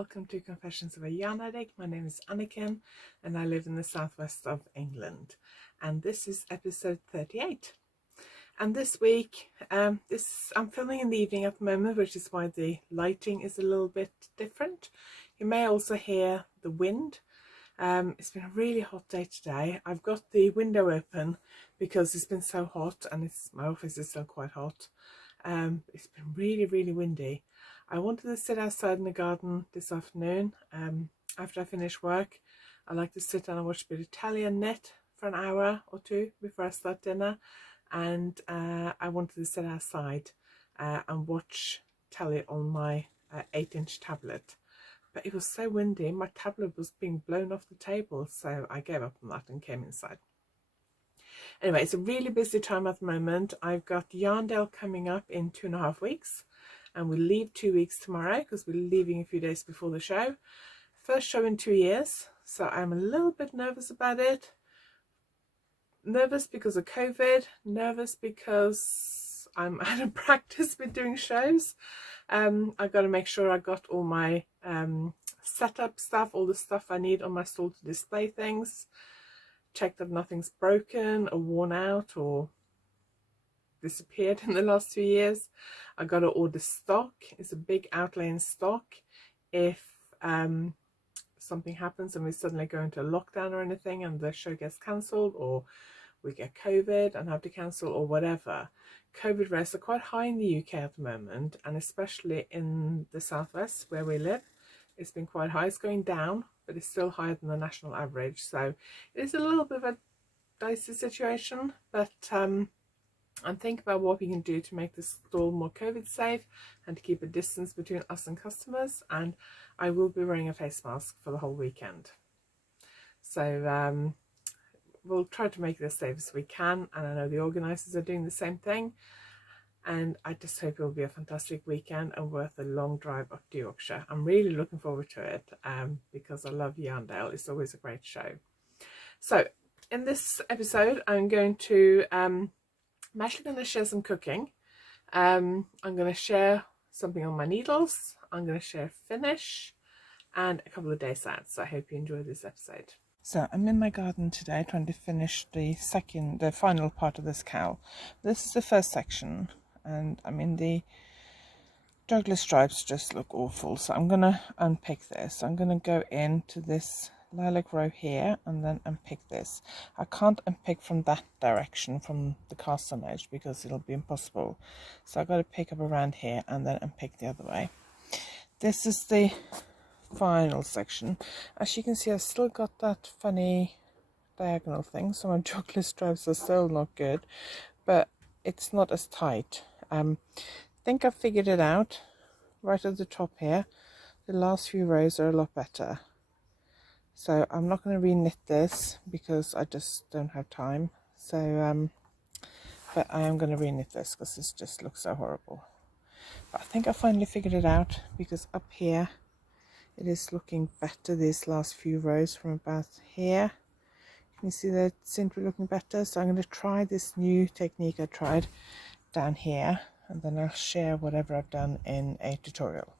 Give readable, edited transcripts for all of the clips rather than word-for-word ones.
welcome to Confessions of a Yarn Addict. My name is Anniken and I live in the southwest of England, and this is episode 38. And this week, I'm filming in the evening at the moment, which is why the lighting is a little bit different. You may also hear the wind. It's been a really hot day today. I've got the window open because it's been so hot, and my office is still quite hot. It's been really windy. I wanted to sit outside in the garden this afternoon. After I finish work, I like to sit down and watch a bit of telly and knit for an hour or two before I start dinner. And I wanted to sit outside and watch telly on my 8-inch tablet. But it was so windy, my tablet was being blown off the table, so I gave up on that and came inside. Anyway, it's a really busy time at the moment. I've got YarnAddict coming up in 2.5 weeks, and we leave 2 weeks tomorrow because we're leaving a few days before the show. First show in 2 years, so I'm a little bit nervous about it. Nervous because of COVID, nervous because I'm out of practice with doing shows. I've got to make sure I got all my setup stuff, all the stuff I need on my stall to display things. Check that nothing's broken or worn out or disappeared in the last 2 years. I got to order stock. It's a big outlay in stock. If something happens and we suddenly go into a lockdown or anything and the show gets cancelled, or we get COVID and have to cancel or whatever. COVID rates are quite high in the UK at the moment, and especially in the southwest where we live, it's been quite high. It's going down, but it's still higher than the national average. So it is a little bit of a dicey situation, but I'm thinking about what we can do to make the stall more COVID safe and to keep a distance between us and customers. And I will be wearing a face mask for the whole weekend. So we'll try to make it as safe as we can, and I know the organisers are doing the same thing, and I just hope it will be a fantastic weekend and worth a long drive up to Yorkshire. I'm really looking forward to it because I love YarnAddict. It's always a great show. So in this episode I'm actually going to share some cooking. I'm going to share something on my needles. I'm going to share finish and a couple of day sets. So I hope you enjoy this episode. So I'm in my garden today trying to finish the final part of this cowl. This is the first section, and I mean the juggler stripes just look awful. So I'm going to unpick this. I'm going to go into this lilac row here and then unpick this. I can't unpick from that direction from the cast on edge because it'll be impossible. So I've got to pick up around here and then unpick the other way. This is the final section. As you can see, I've still got that funny diagonal thing, so my juggler stripes are still not good, but it's not as tight. I think I've figured it out. Right at the top here, the last few rows are a lot better. So I'm not going to re-knit this because I just don't have time. So but I am going to re-knit this because this just looks so horrible. But I think I finally figured it out, because up here it is looking better, these last few rows from about here. You can see that seem to be looking better. So I'm going to try this new technique I tried down here, and then I'll share whatever I've done in a tutorial.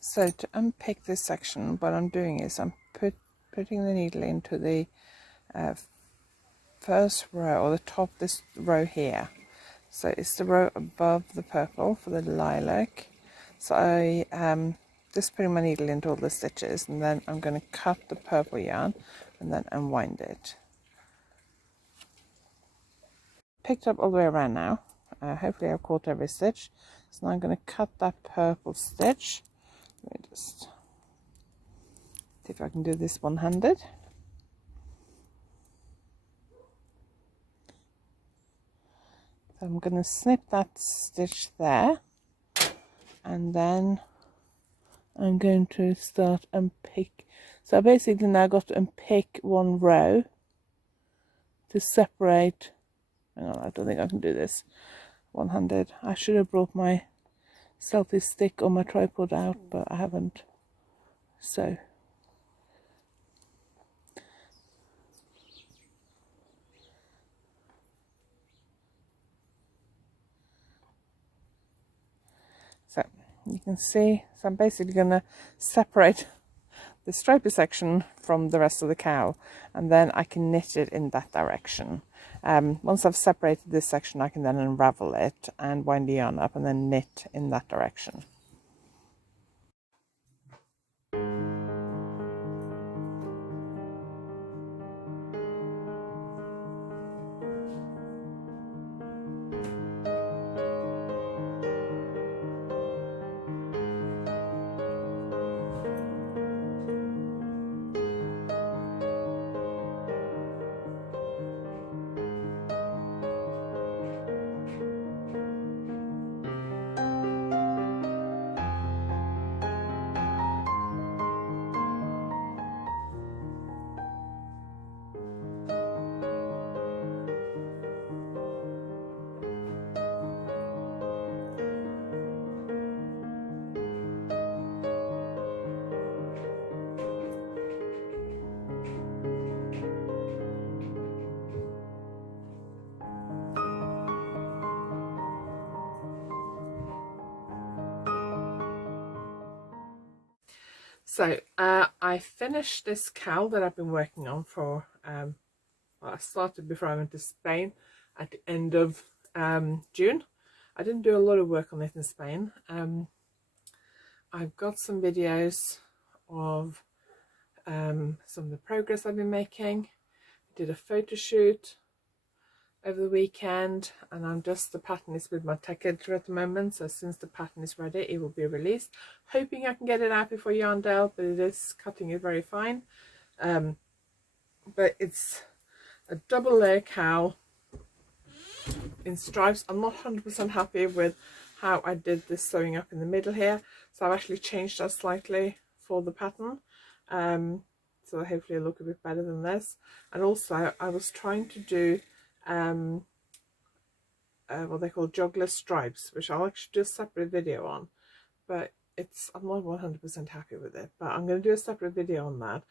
So to unpick this section, what I'm doing is I'm putting the needle into the first row, or the top, this row here. So it's the row above the purple for the lilac. So I just putting my needle into all the stitches, and then I'm going to cut the purple yarn and then unwind it. Picked up all the way around now. Hopefully I've caught every stitch. So now I'm going to cut that purple stitch. Let me just see if I can do this one-handed. So I'm going to snip that stitch there, and then I'm going to start unpick. So I basically now got to unpick one row to separate. Hang on, I don't think I can do this one-handed. I should have brought my selfie stick or my tripod out, but I haven't. So you can see, so I'm basically going to separate the stripy section from the rest of the cowl, and then I can knit it in that direction. Once I've separated this section, I can then unravel it and wind the yarn up and then knit in that direction. So I finished this cowl that I've been working on for, well, I started before I went to Spain at the end of June. I didn't do a lot of work on it in Spain. I've got some videos of some of the progress I've been making. I did a photo shoot over the weekend, and I'm just, the pattern is with my tech editor at the moment, so as soon as the pattern is ready it will be released. Hoping I can get it out before YarnAddict, but it is cutting it very fine. But it's a double layer cowl in stripes. I'm not 100% happy with how I did this sewing up in the middle here, so I've actually changed that slightly for the pattern, so hopefully it'll look a bit better than this. And also I was trying to do what they call juggler stripes, which I'll actually do a separate video on, but I'm not 100% happy with it, but I'm going to do a separate video on that.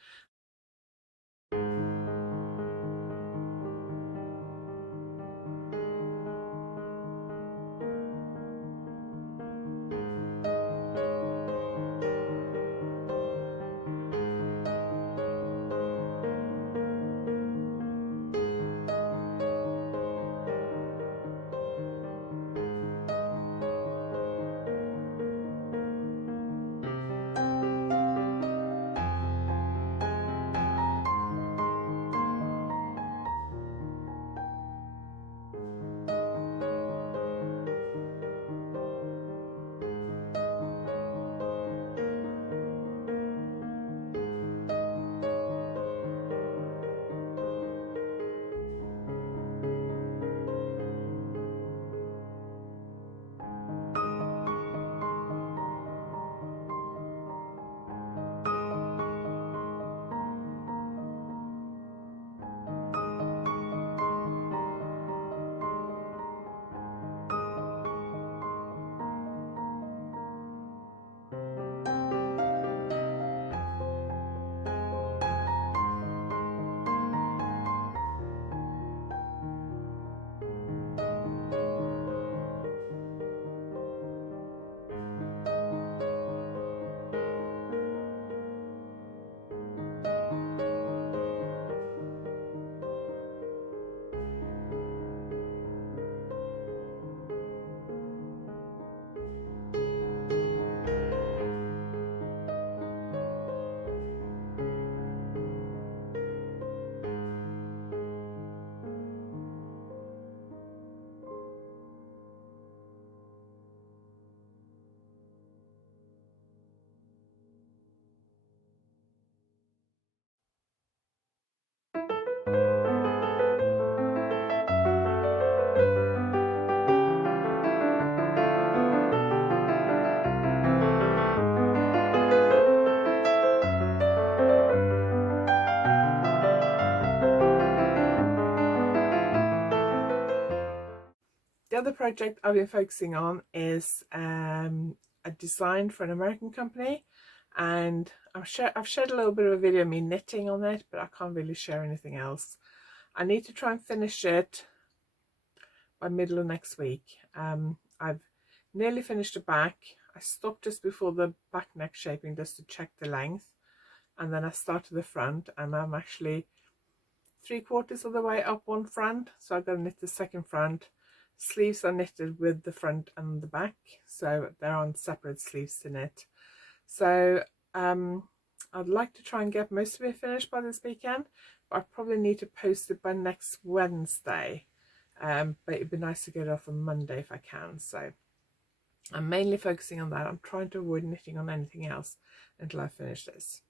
The other project I've been focusing on is a design for an American company, and I've shared a little bit of a video of me knitting on it, but I can't really share anything else. I need to try and finish it by middle of next week. I've nearly finished the back. I stopped just before the back neck shaping just to check the length, and then I started the front, and I'm actually 3/4 of the way up one front, so I've got to knit the second front. Sleeves are knitted with the front and the back, so they're on separate sleeves to knit. So I'd like to try and get most of it finished by this weekend, but I probably need to post it by next Wednesday. But it'd be nice to get it off on Monday if I can. So I'm mainly focusing on that. I'm trying to avoid knitting on anything else until I finish this.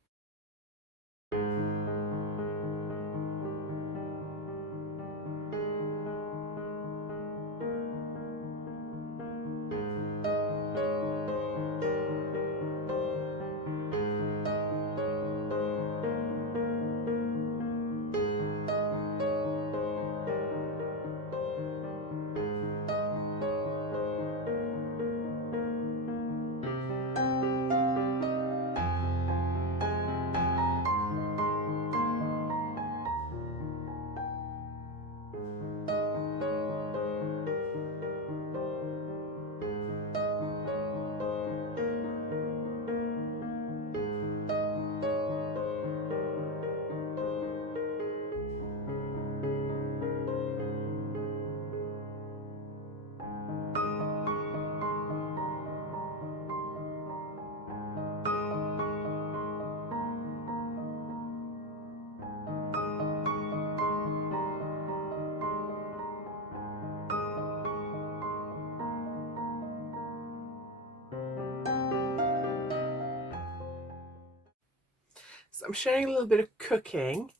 So I'm sharing a little bit of cooking.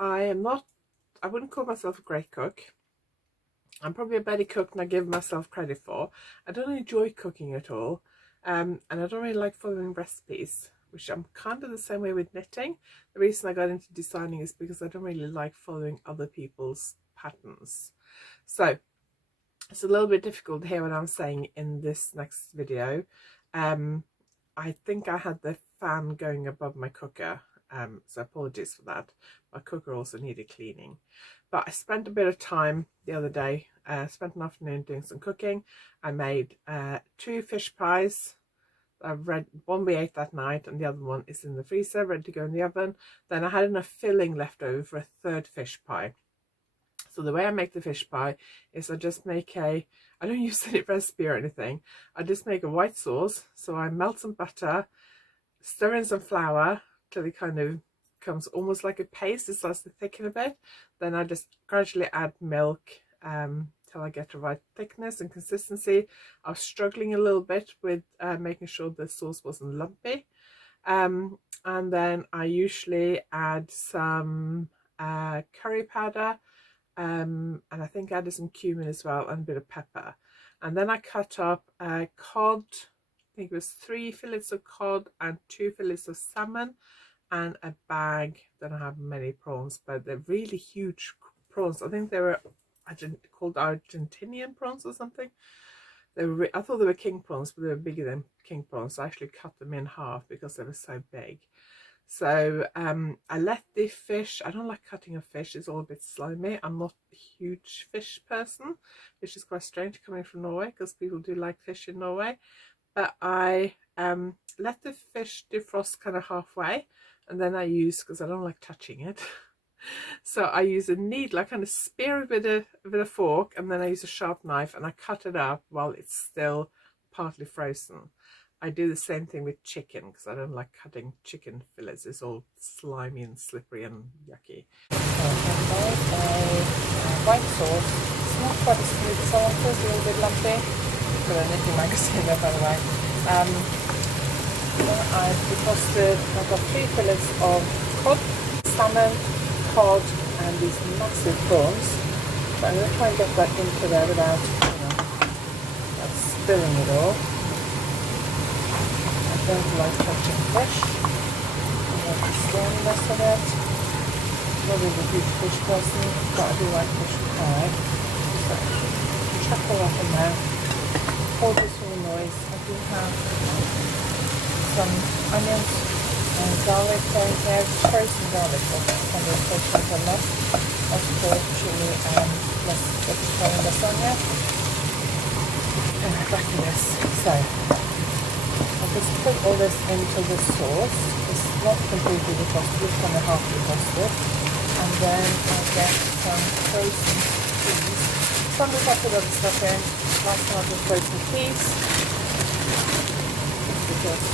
I wouldn't call myself a great cook. I'm probably a better cook than I give myself credit for. I don't enjoy cooking at all, and I don't really like following recipes, which I'm kind of the same way with knitting. The reason I got into designing is because I don't really like following other people's patterns. So it's a little bit difficult to hear what I'm saying in this next video. I think I had the fan going above my cooker, so apologies for that. My cooker also needed cleaning. But I spent a bit of time the other day, spent an afternoon doing some cooking. I made 2 fish pies. One we ate that night, and the other one is in the freezer ready to go in the oven. Then I had enough filling left over for a 3rd fish pie. So the way I make the fish pie is I just make I don't use any recipe or anything. I just make a white sauce. So I melt some butter, stir in some flour till it kind of comes almost like a paste. It starts to thicken a bit. Then I just gradually add milk till I get the right thickness and consistency. I was struggling a little bit with making sure the sauce wasn't lumpy. And then I usually add some curry powder, and I think I added some cumin as well, and a bit of pepper. And then I cut up cod. I think it was 3 fillets of cod and 2 fillets of salmon, and a bag. Then I have many prawns, but they're really huge prawns. I think they were called Argentinian prawns or something. I thought they were king prawns, but they were bigger than king prawns. So I actually cut them in half because they were so big. So I let the fish, I don't like cutting a fish, it's all a bit slimy. I'm not a huge fish person, which is quite strange coming from Norway, because people do like fish in Norway. But I let the fish defrost kind of halfway, and then I use, because I don't like touching it, so I use a needle. I kind of spear it with a fork, and then I use a sharp knife and I cut it up while it's still partly frozen. I do the same thing with chicken, because I don't like cutting chicken fillets. It's all slimy and slippery and yucky. So I made a white sauce. It's not quite as smooth as I want it. It's a little bit lumpy. Got a knitting magazine there, by the way. Then I've defrosted. I've got 3 fillets of cod, salmon, cod, and these massive prawns. So I'm going to try and get that into there without, spilling it all. I don't like touching fish. I like the skinless of it. Not really a huge fish person, but I do like fish pie. So chuck all that in there. Apologies for the noise. I do have some onions and garlic going here. Frozen garlic, but some of the fish I left. Of course, chili and less extra lasagna. Back to this. So just put all this into the sauce. It's not completely defrosted, it's kind of half defrosted. And then I get some frozen peas. Sometimes I put other stuff in. Last time I did frozen peas. Because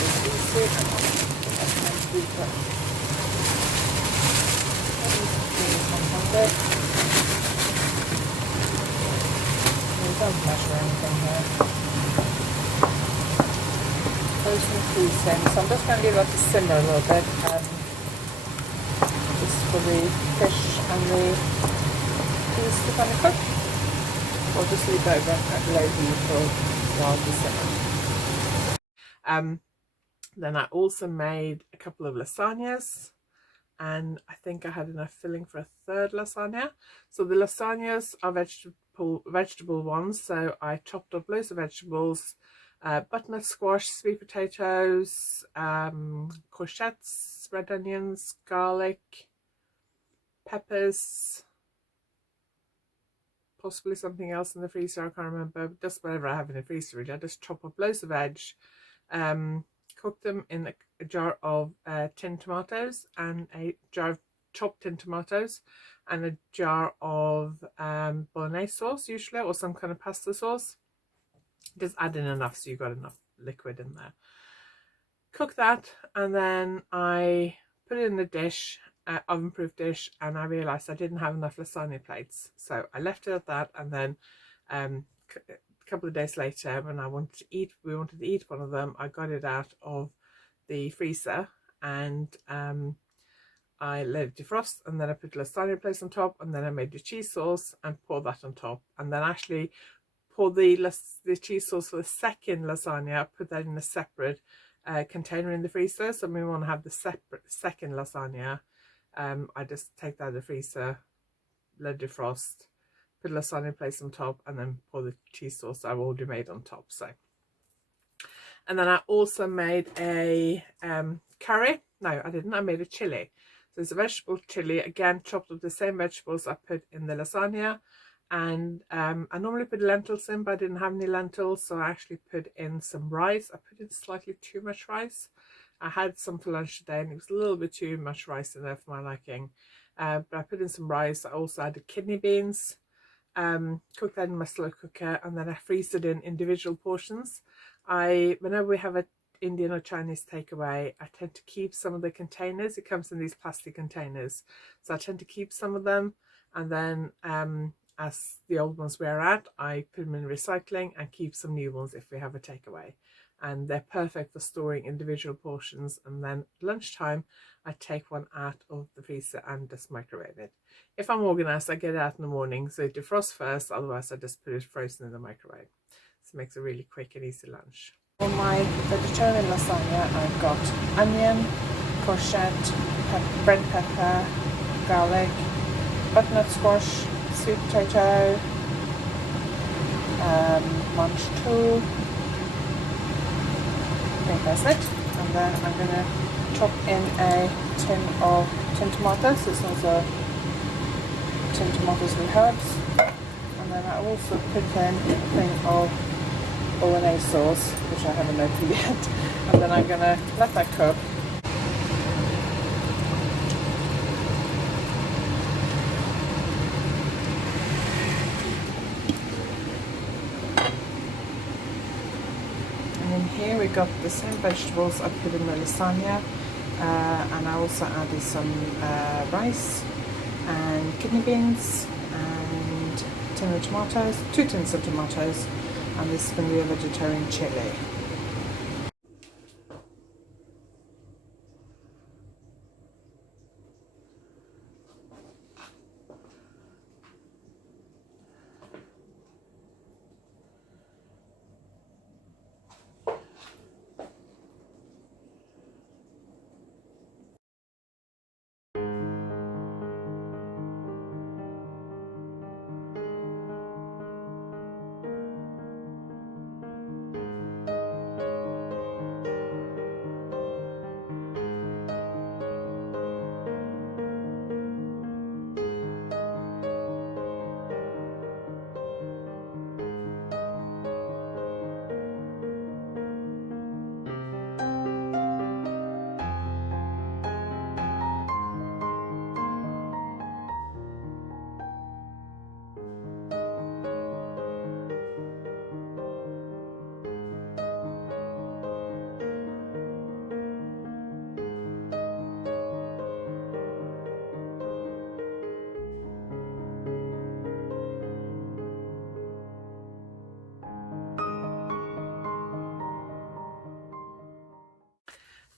it's easy and that's my deeper. We don't measure anything here. Frozen peas in. So I'm just going to leave that to simmer a little bit. Just for the fish and the peas to kind of cook. Or just leave it over at low heat for a while to simmer. Then I also made a couple of lasagnas, and I think I had enough filling for a third lasagna. So the lasagnas are vegetable ones, so I chopped up loads of vegetables, butternut squash, sweet potatoes, courgettes, red onions, garlic, peppers, possibly something else in the freezer, I can't remember, just whatever I have in the freezer really. I just chop up loads of veg, cook them in a jar of tinned tomatoes, and a jar of chopped tinned tomatoes, and a jar of bolognese sauce usually, or some kind of pasta sauce. Just add in enough so you've got enough liquid in there. Cook that, and then I put it in the dish, oven-proof dish, and I realised I didn't have enough lasagna plates, so I left it at that. And then a couple of days later, when we wanted to eat one of them, I got it out of the freezer, and I let it defrost, and then I put lasagna plates on top, and then I made the cheese sauce and poured that on top, and then actually pour the cheese sauce for the second lasagna, put that in a separate container in the freezer. So when we want to have the second lasagna, I just take that out of the freezer, let it defrost, put lasagna plates on top, and then pour the cheese sauce I've already made on top. So, and then I also made a curry. No, I didn't. I made a chili. So it's a vegetable chili, again chopped up the same vegetables I put in the lasagna. And I normally put lentils in, but I didn't have any lentils, so I actually put in some rice. I put in slightly too much rice. I had some for lunch today, and it was a little bit too much rice in there for my liking. But I put in some rice. I also added kidney beans, cooked that in my slow cooker, and then I freezed it in individual portions. Whenever we have an Indian or Chinese takeaway, I tend to keep some of the containers. It comes in these plastic containers, so I tend to keep some of them, and then as the old ones wear out, I put them in recycling and keep some new ones if we have a takeaway. And they're perfect for storing individual portions. And then lunchtime, I take one out of the freezer and just microwave it. If I'm organised, I get it out in the morning, so it defrosts first. Otherwise, I just put it frozen in the microwave. So it makes a really quick and easy lunch. For my vegetarian lasagna, I've got onion, courgette, red pepper, garlic, butternut squash, sweet potato, munch tool. I think that's it. And then I'm going to chop in a tin of tinned tomatoes. This one's a tinned tomatoes with herbs. And then I also put in a thing of bolognese sauce, which I haven't opened yet. And then I'm going to let that cook. And here we got the same vegetables I put in the lasagna, and I also added some rice and kidney beans and two tins of tomatoes, and this is going to be a vegetarian chili.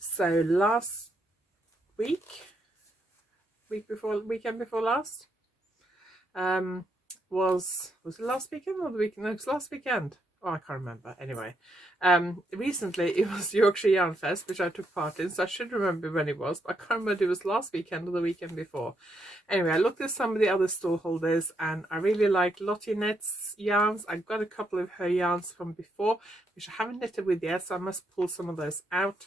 So last weekend before last, was it last weekend or the weekend? No, it was last weekend. Oh, I can't remember. Anyway, recently it was Yorkshire Yarn Fest, which I took part in, so I should remember when it was, but I can't remember if it was last weekend or the weekend before. Anyway, I looked at some of the other stall holders and I really liked Lottie Knit's yarns. I've got a couple of her yarns from before, which I haven't knitted with yet, so I must pull some of those out.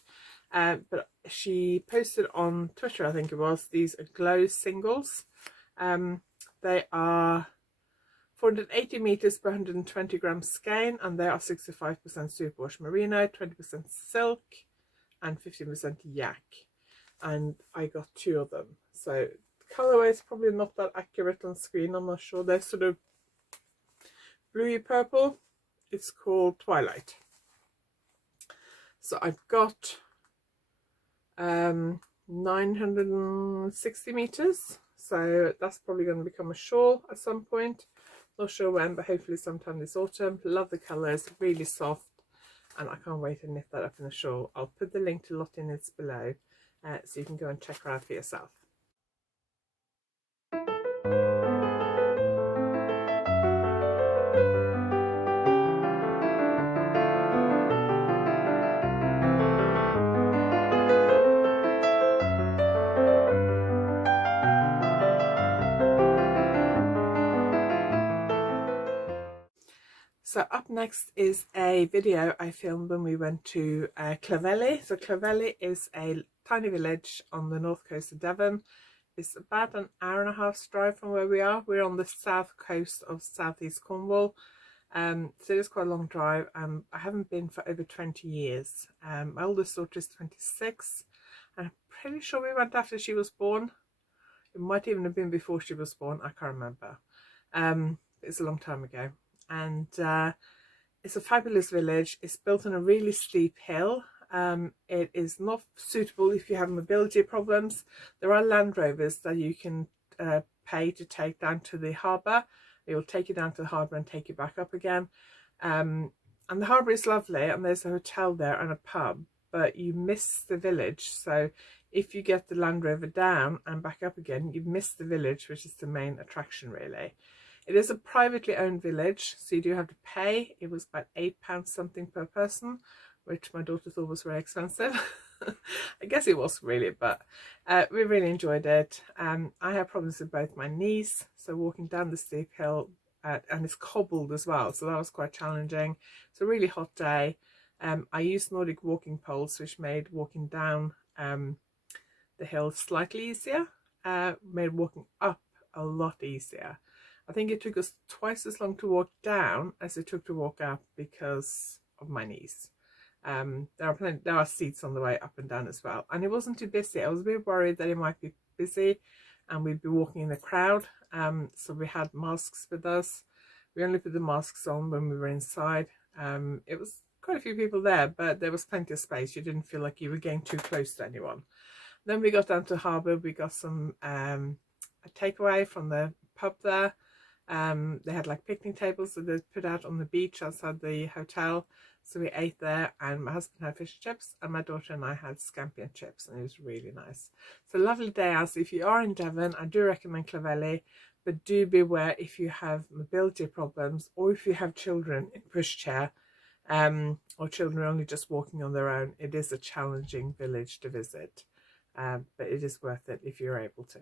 But she posted on Twitter, I think it was, these glow singles. They are 480 meters per 120 grams skein, and they are 65% superwash merino, 20% silk, and 15% yak. And I got 2 of them. So the colorway is probably not that accurate on screen. I'm not sure. They're sort of bluey purple. It's called Twilight. So I've got 960 meters. So that's probably going to become a shawl at some point. Not sure when, but hopefully sometime this autumn. Love the colours, really soft, and I can't wait to knit that up in a shawl. I'll put the link to Lottie Knits below, so you can go and check her out for yourself. So up next is a video I filmed when we went to Clovelly. So Clovelly is a tiny village on the north coast of Devon. It's about an hour and a half's drive from where we are. We're on the south coast of southeast Cornwall. So it's quite a long drive. I haven't been for over 20 years. My oldest daughter is 26. And I'm pretty sure we went after she was born. It might even have been before she was born. I can't remember. It's a long time ago. And it's a fabulous village. It's built on a really steep hill. It is not suitable if you have mobility problems. There are Land Rovers that you can pay to take down to the harbour. They will take you down to the harbour and take you back up again. And the harbour is lovely, and there's a hotel there and a pub, but you miss the village. So if you get the Land Rover down and back up again, you've missed the village, which is the main attraction really. It is a privately owned village, so you do have to pay. It was about £8 something per person, which my daughter thought was very expensive. I guess it was really, but we really enjoyed it. I have problems with both my knees, so walking down the steep hill, and it's cobbled as well, so that was quite challenging. It's a really hot day. I used Nordic walking poles, which made walking down the hill slightly easier, made walking up a lot easier. I think it took us twice as long to walk down as it took to walk up because of my knees. There are seats on the way up and down as well, and it wasn't too busy. I was a bit worried that it might be busy and we'd be walking in the crowd, so we had masks with us. We only put the masks on when we were inside. It was quite a few people there, but there was plenty of space. You didn't feel like you were getting too close to anyone. Then we got down to harbour. We got some a takeaway from the pub there. They had like picnic tables that they put out on the beach outside the hotel, so we ate there, and my husband had fish and chips and my daughter and I had scampi and chips, and it was really nice. So lovely day out. So if you are in Devon, I do recommend Clovelly, but do beware if you have mobility problems or if you have children in pushchair, or children only just walking on their own. It is a challenging village to visit, but it is worth it if you're able to.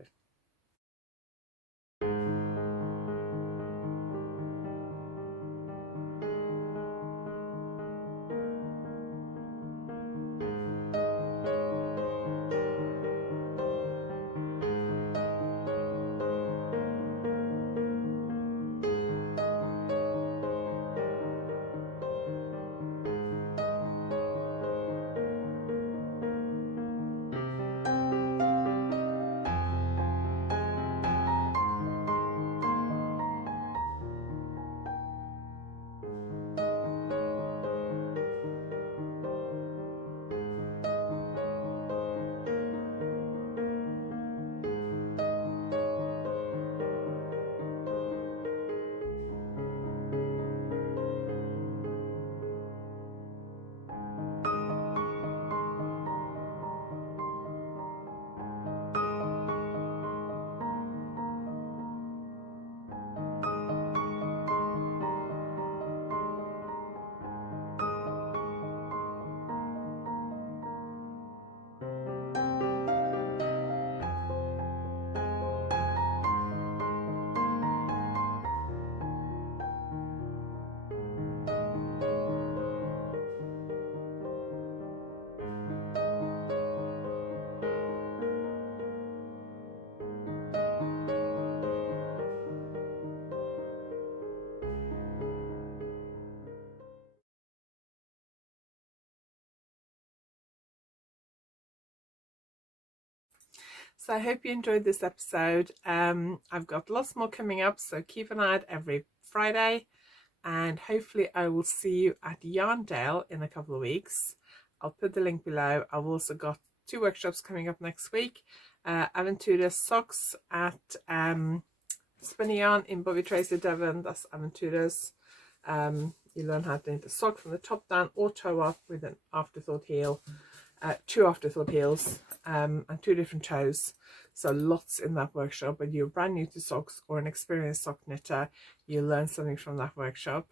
So I hope you enjoyed this episode. I've got lots more coming up, so keep an eye out every Friday, and hopefully I will see you at Yarndale in a couple of weeks. I'll put the link below. I've also got 2 workshops coming up next week. Aventura socks at Spinning Yarn in Bobby Tracy, Devon. That's Aventura's. You learn how to knit a sock from the top down or toe up with an afterthought heel, 2 afterthought heels, and 2 different toes. So lots in that workshop. Whether you're brand new to socks or an experienced sock knitter, you'll learn something from that workshop.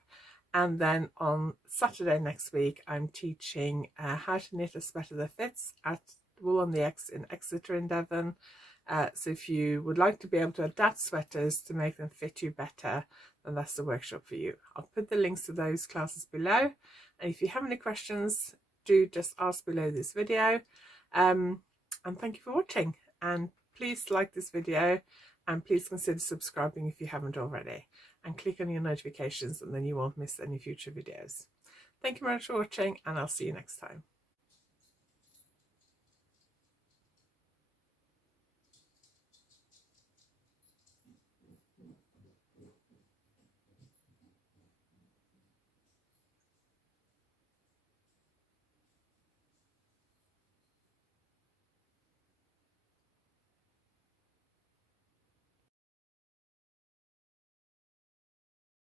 And then on Saturday next week, I'm teaching how to knit a sweater that fits at Wool on the X in Exeter in Devon. So if you would like to be able to adapt sweaters to make them fit you better, then that's the workshop for you. I'll put the links to those classes below. And if you have any questions, do just ask below this video. And thank you for watching. And please like this video, and please consider subscribing if you haven't already. And click on your notifications, and then you won't miss any future videos. Thank you very much for watching, and I'll see you next time.